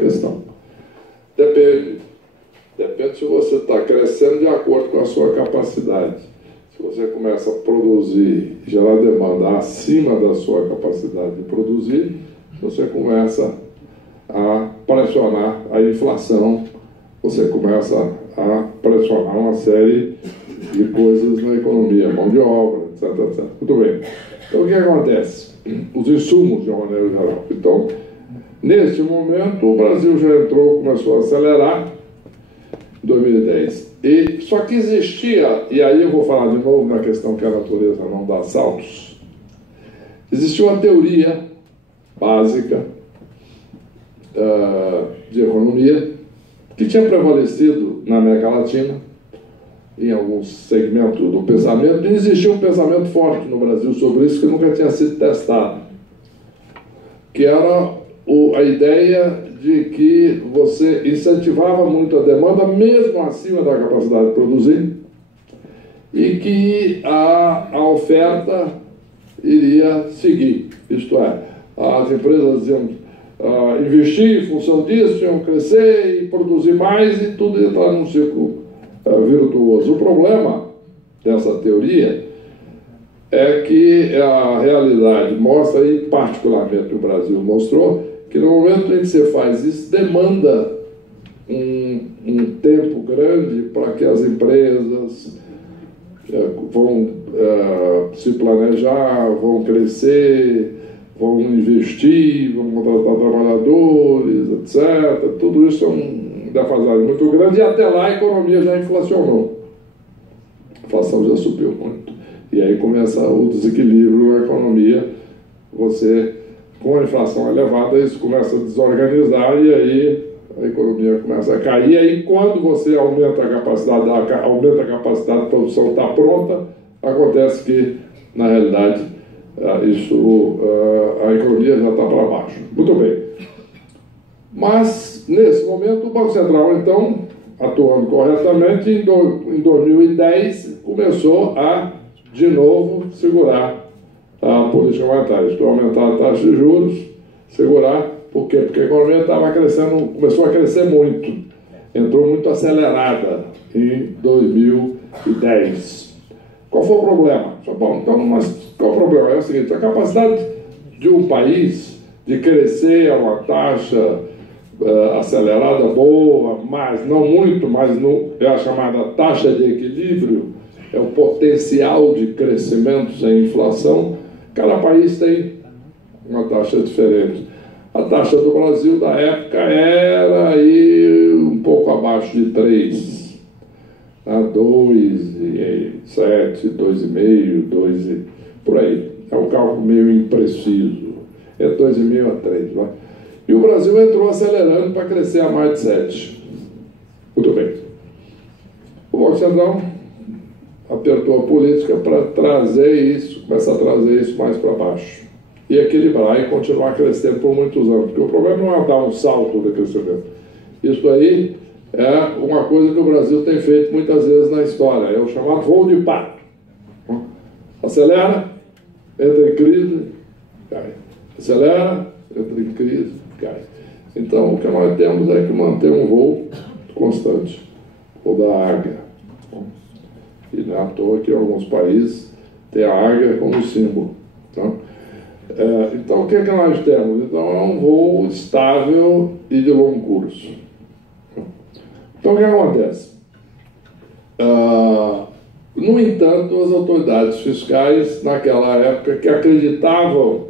questão. Depende se você está crescendo de acordo com a sua capacidade. Se você começa a produzir, gerar demanda acima da sua capacidade de produzir, você começa a pressionar a inflação, você começa a pressionar uma série de coisas na economia, mão de obra, etc, etc. Muito bem. Então, o que acontece? Os insumos, de uma maneira geral. Então, neste momento, o Brasil já entrou, começou a acelerar em 2010. Só que existia, e aí eu vou falar de novo na questão que a natureza não dá saltos, existia uma teoria básica de economia que tinha prevalecido na América Latina, em alguns segmentos do pensamento, e existia um pensamento forte no Brasil sobre isso que nunca tinha sido testado, que era a ideia de que você incentivava muito a demanda, mesmo acima da capacidade de produzir, e que a oferta iria seguir. Isto é, as empresas iam investir em função disso, iam crescer e produzir mais, e tudo ia entrar num ciclo virtuoso. O problema dessa teoria é que a realidade mostra, e particularmente o Brasil mostrou, que no momento em que você faz isso, demanda um tempo grande para que as empresas vão se planejar, vão crescer, vão investir, vão contratar trabalhadores, etc. Tudo isso é um defasagem muito grande, e até lá a economia já inflacionou. A inflação já subiu muito. E aí começa o desequilíbrio na economia. Com a inflação elevada, isso começa a desorganizar, e aí a economia começa a cair. E aí, quando você aumenta a capacidade de produção, está pronta, acontece que, na realidade, a economia já está para baixo. Muito bem. Mas, nesse momento, o Banco Central, então, atuando corretamente, em 2010, começou a, de novo, segurar a política monetária, isto é, aumentar a taxa de juros, segurar. Por quê? Porque a economia estava crescendo, começou a crescer muito, entrou muito acelerada em 2010. Qual foi o problema? Bom, então, mas qual o problema? É o seguinte: a capacidade de um país de crescer a uma taxa acelerada boa, mas não muito, mas é a chamada taxa de equilíbrio, é o potencial de crescimento sem inflação. Cada país tem uma taxa diferente. A taxa do Brasil da época era aí um pouco abaixo de 3, 2,7, 2,5, 2, por aí. É um cálculo meio impreciso. É 2,5 a 3. Vai? E o Brasil entrou acelerando para crescer a mais de 7. Muito bem. O Banco Central apertou a política para trazer isso, começar a trazer isso mais para baixo. E equilibrar e continuar crescendo por muitos anos. Porque o problema não é dar um salto de crescimento. Isso aí é uma coisa que o Brasil tem feito muitas vezes na história. É o chamado voo de pato. Acelera, entra em crise, cai. Acelera, entra em crise, cai. Então, o que nós temos é que manter um voo constante. Ou da águia. E não é à toa que em alguns países tem a águia como símbolo. Tá? Então, o que é que nós temos? Então, é um voo estável e de longo curso. Então, o que acontece? No entanto, as autoridades fiscais, naquela época, que acreditavam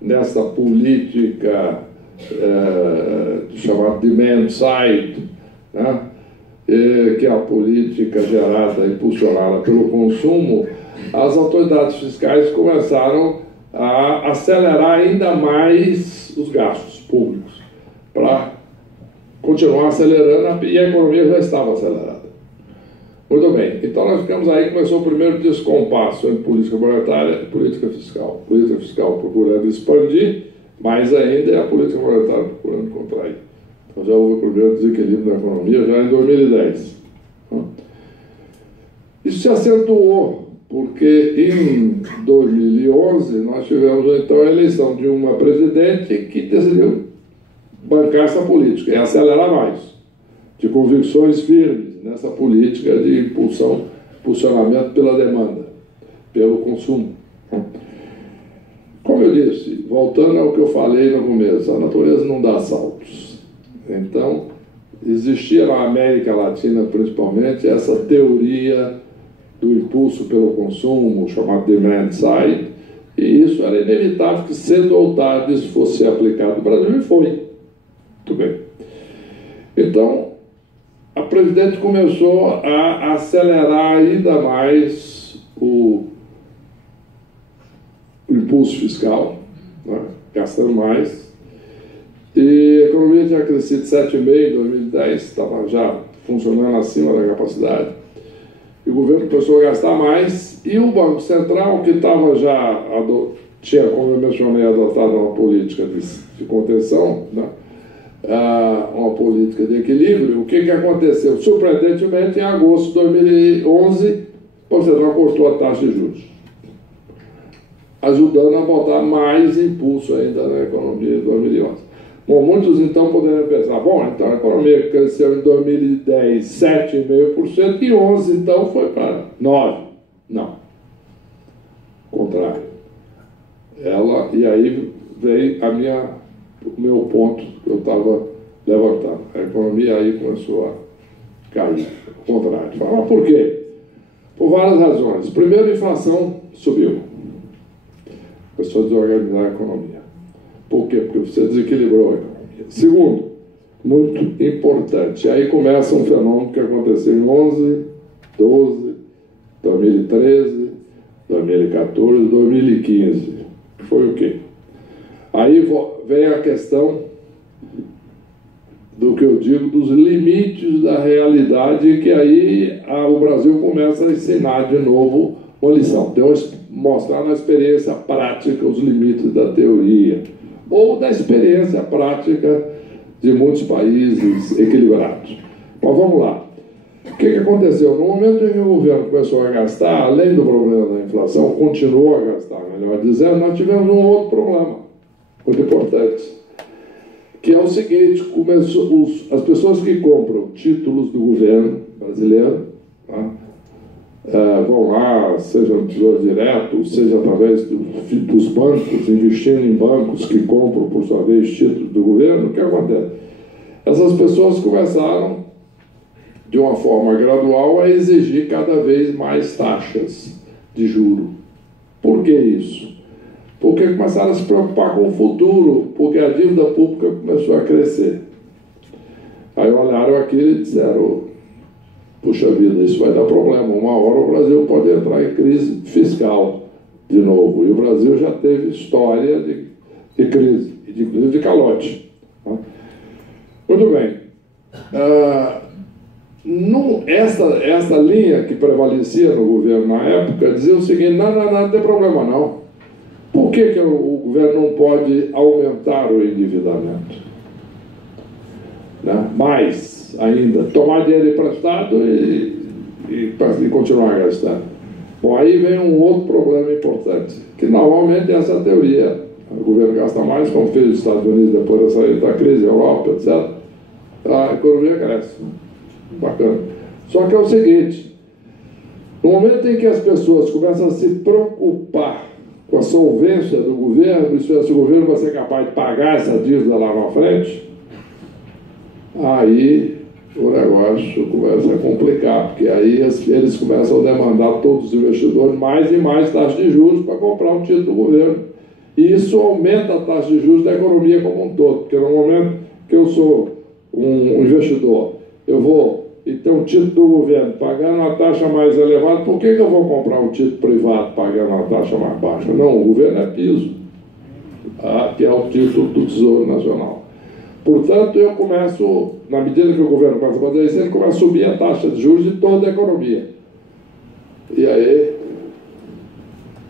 nessa política chamada demand side, né? Que é a política gerada, impulsionada pelo consumo, as autoridades fiscais começaram a acelerar ainda mais os gastos públicos para continuar acelerando, e a economia já estava acelerada. Muito bem, então nós ficamos aí, começou o primeiro descompasso entre política monetária e política fiscal. Política fiscal procurando expandir, mais ainda é a política monetária procurando contrair. Então já houve o primeiro desequilíbrio na economia, já em 2010. Isso se acentuou, porque em 2011 nós tivemos então a eleição de uma presidente que decidiu bancar essa política e acelerar mais, de convicções firmes nessa política de impulsionamento pela demanda, pelo consumo. Como eu disse, voltando ao que eu falei no começo, a natureza não dá saltos. Então, existia na América Latina, principalmente, essa teoria do impulso pelo consumo, chamado demand side, e isso era inevitável que cedo ou tarde isso fosse aplicado no Brasil, e foi. Muito bem. Então, a Previdente começou a acelerar ainda mais o impulso fiscal, né? Gastando mais. E a economia tinha crescido 7,5% em 2010, estava já funcionando acima da capacidade. E o governo começou a gastar mais, e o Banco Central, que estava já, tinha, como eu mencionei, adotado uma política de contenção, né? Uma política de equilíbrio, o que aconteceu? Surpreendentemente, em agosto de 2011, o Banco Central cortou a taxa de juros, ajudando a botar mais impulso ainda na economia de 2011. Bom, muitos então poderiam pensar, bom, então a economia cresceu em 2010 7,5% e 11 então foi para 9%. Não. Contrário. E aí vem o meu ponto que eu estava levantando. A economia aí começou a cair. Ao contrário. Mas por quê? Por várias razões. Primeiro, a inflação subiu. Começou a desorganizar a economia. Por quê? Porque você desequilibrou a economia. Segundo, muito importante, aí começa um fenômeno que aconteceu em 11, 12, 2013, 2014, 2015. Foi o quê? Aí vem a questão do que eu digo, dos limites da realidade, que aí o Brasil começa a ensinar de novo uma lição. Mostrar na experiência prática os limites da teoria, ou da experiência prática de muitos países equilibrados. Mas vamos lá. O que aconteceu? No momento em que o governo começou a gastar, além do problema da inflação, continuou a gastar, melhor dizendo, nós tivemos um outro problema, muito importante, que é o seguinte: as pessoas que compram títulos do governo brasileiro, tá? Vão lá, seja no Tesouro Direto, seja através dos bancos, investindo em bancos que compram, por sua vez, títulos do governo. O que acontece? Essas pessoas começaram, de uma forma gradual, a exigir cada vez mais taxas de juro. Por que isso? Porque começaram a se preocupar com o futuro, porque a dívida pública começou a crescer. Aí olharam aquilo e disseram: puxa vida, isso vai dar problema. Uma hora o Brasil pode entrar em crise fiscal de novo. E o Brasil já teve história de crise, inclusive de calote. Muito bem. Essa linha que prevalecia no governo na época dizia o seguinte: não tem problema não. Por que o governo não pode aumentar o endividamento? Né? Mais ainda, tomar dinheiro emprestado e continuar gastando. Bom, aí vem um outro problema importante, que normalmente essa teoria: o governo gasta mais, como fez os Estados Unidos depois da saída da crise, Europa, etc. A economia cresce. Bacana. Só que é o seguinte: no momento em que as pessoas começam a se preocupar com a solvência do governo, se o governo vai ser capaz de pagar essa dívida lá na frente, aí o negócio começa a complicar, porque aí eles começam a demandar todos os investidores mais e mais taxas de juros para comprar um título do governo. E isso aumenta a taxa de juros da economia como um todo, porque no momento que eu sou um investidor, eu vou e ter um título do governo pagando uma taxa mais elevada, por que eu vou comprar um título privado pagando uma taxa mais baixa? Não, o governo é piso, que é o título do Tesouro Nacional. Portanto, eu começo, na medida que o governo começa a fazer isso, ele começa a subir a taxa de juros de toda a economia. E aí,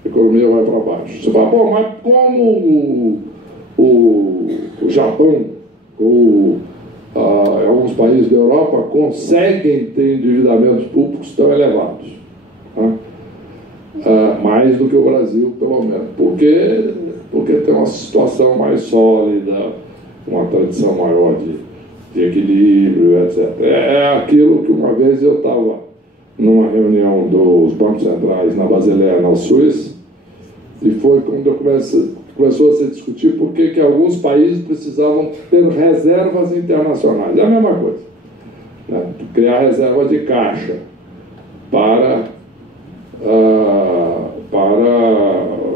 a economia vai para baixo. Você fala: bom, mas como o Japão, alguns países da Europa conseguem ter endividamentos públicos tão elevados, né? Mais do que o Brasil, pelo menos, porque tem uma situação mais sólida, uma tradição maior de equilíbrio, etc. É aquilo que uma vez eu estava numa reunião dos bancos centrais na Basileia, na Suíça, e foi quando começou a se discutir por que alguns países precisavam ter reservas internacionais. É a mesma coisa, né? Criar reserva de caixa para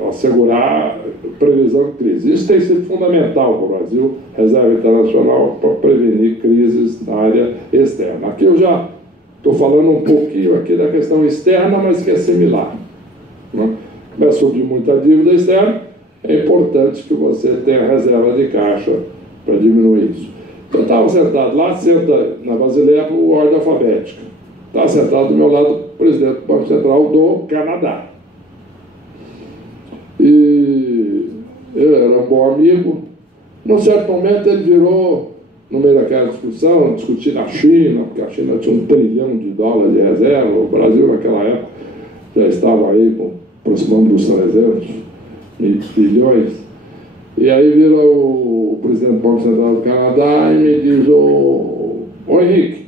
assegurar previsão de crise. Isso tem sido fundamental para o Brasil, reserva internacional, para prevenir crises na área externa. Aqui eu já estou falando um pouquinho aqui da questão externa, mas que é similar, né? Vai subir muita dívida externa, é importante que você tenha reserva de caixa para diminuir isso. Eu estava sentado lá, senta na Basileia por ordem alfabética. Estava sentado do meu lado o presidente do Banco Central do Canadá. E eu era um bom amigo. Num certo momento ele virou, no meio daquela discussão, discutir a China, porque a China tinha $1 trilhão de reserva, o Brasil naquela época já estava aí aproximando dos 300 bilhões. E aí virou o presidente do Banco Central do Canadá e me diz: ô Henrique,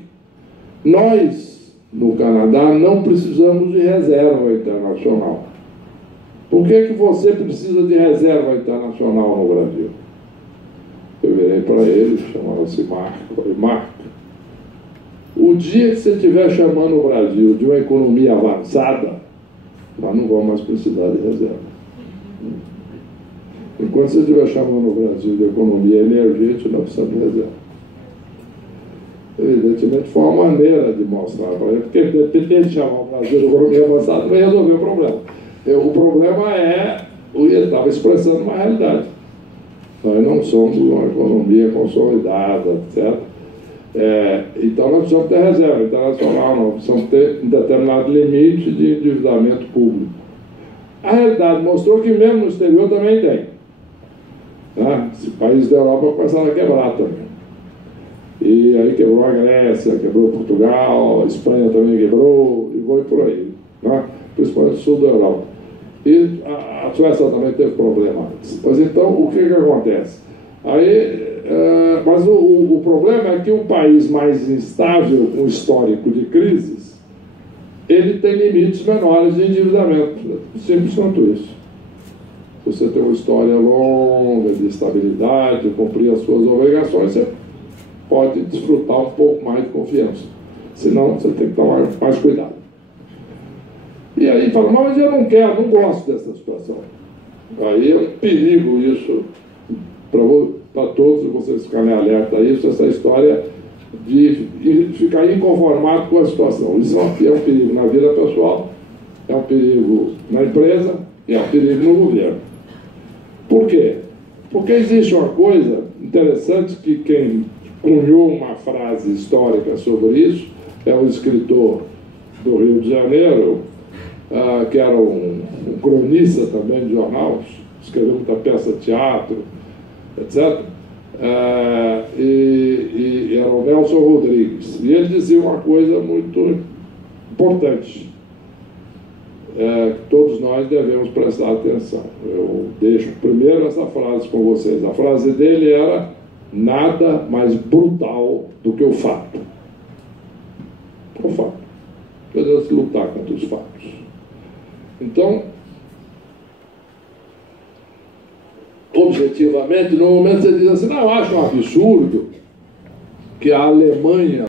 nós no Canadá não precisamos de reserva internacional. Por que você precisa de reserva internacional no Brasil? Eu virei para ele, chamava-se Marco. Falei: Marco, o dia que você estiver chamando o Brasil de uma economia avançada, nós não vamos mais precisar de reserva. Enquanto você estiver chamando o Brasil de economia emergente, nós precisamos de reserva. Evidentemente foi uma maneira de mostrar para ele, porque dependendo de chamar o Brasil de economia avançada, não vai resolver o problema. O problema é, ele estava expressando uma realidade. Nós não somos uma economia consolidada, etc. Então nós precisamos ter reserva internacional, nós precisamos ter um determinado limite de endividamento público. A realidade mostrou que mesmo no exterior também tem. Esse país da Europa começaram a quebrar também. E aí quebrou a Grécia, quebrou Portugal, a Espanha também quebrou, e foi por aí, né? Principalmente o sul da Europa. E a Suécia também teve problema antes. Mas então, o que acontece? Mas o problema é que um país mais instável, com histórico de crises, ele tem limites menores de endividamento. Simples quanto isso. Se você tem uma história longa de estabilidade, de cumprir as suas obrigações, você pode desfrutar um pouco mais de confiança. Senão, você tem que tomar mais cuidado. E aí fala: mas eu não quero, não gosto dessa situação. Aí é um perigo isso, para todos vocês ficarem alerta a isso, essa história de ficar inconformado com a situação. Isso é um perigo na vida pessoal, é um perigo na empresa e é um perigo no governo. Por quê? Porque existe uma coisa interessante que quem cunhou uma frase histórica sobre isso é um escritor do Rio de Janeiro, que era um cronista também de jornal, escreveu muita peça de teatro, etc. E era o Nelson Rodrigues. E ele dizia uma coisa muito importante, que todos nós devemos prestar atenção. Eu deixo primeiro essa frase com vocês. A frase dele era: nada mais brutal do que o fato. O fato. Devemos lutar contra os fatos. Então, objetivamente, no momento você diz assim: não, eu acho um absurdo que a Alemanha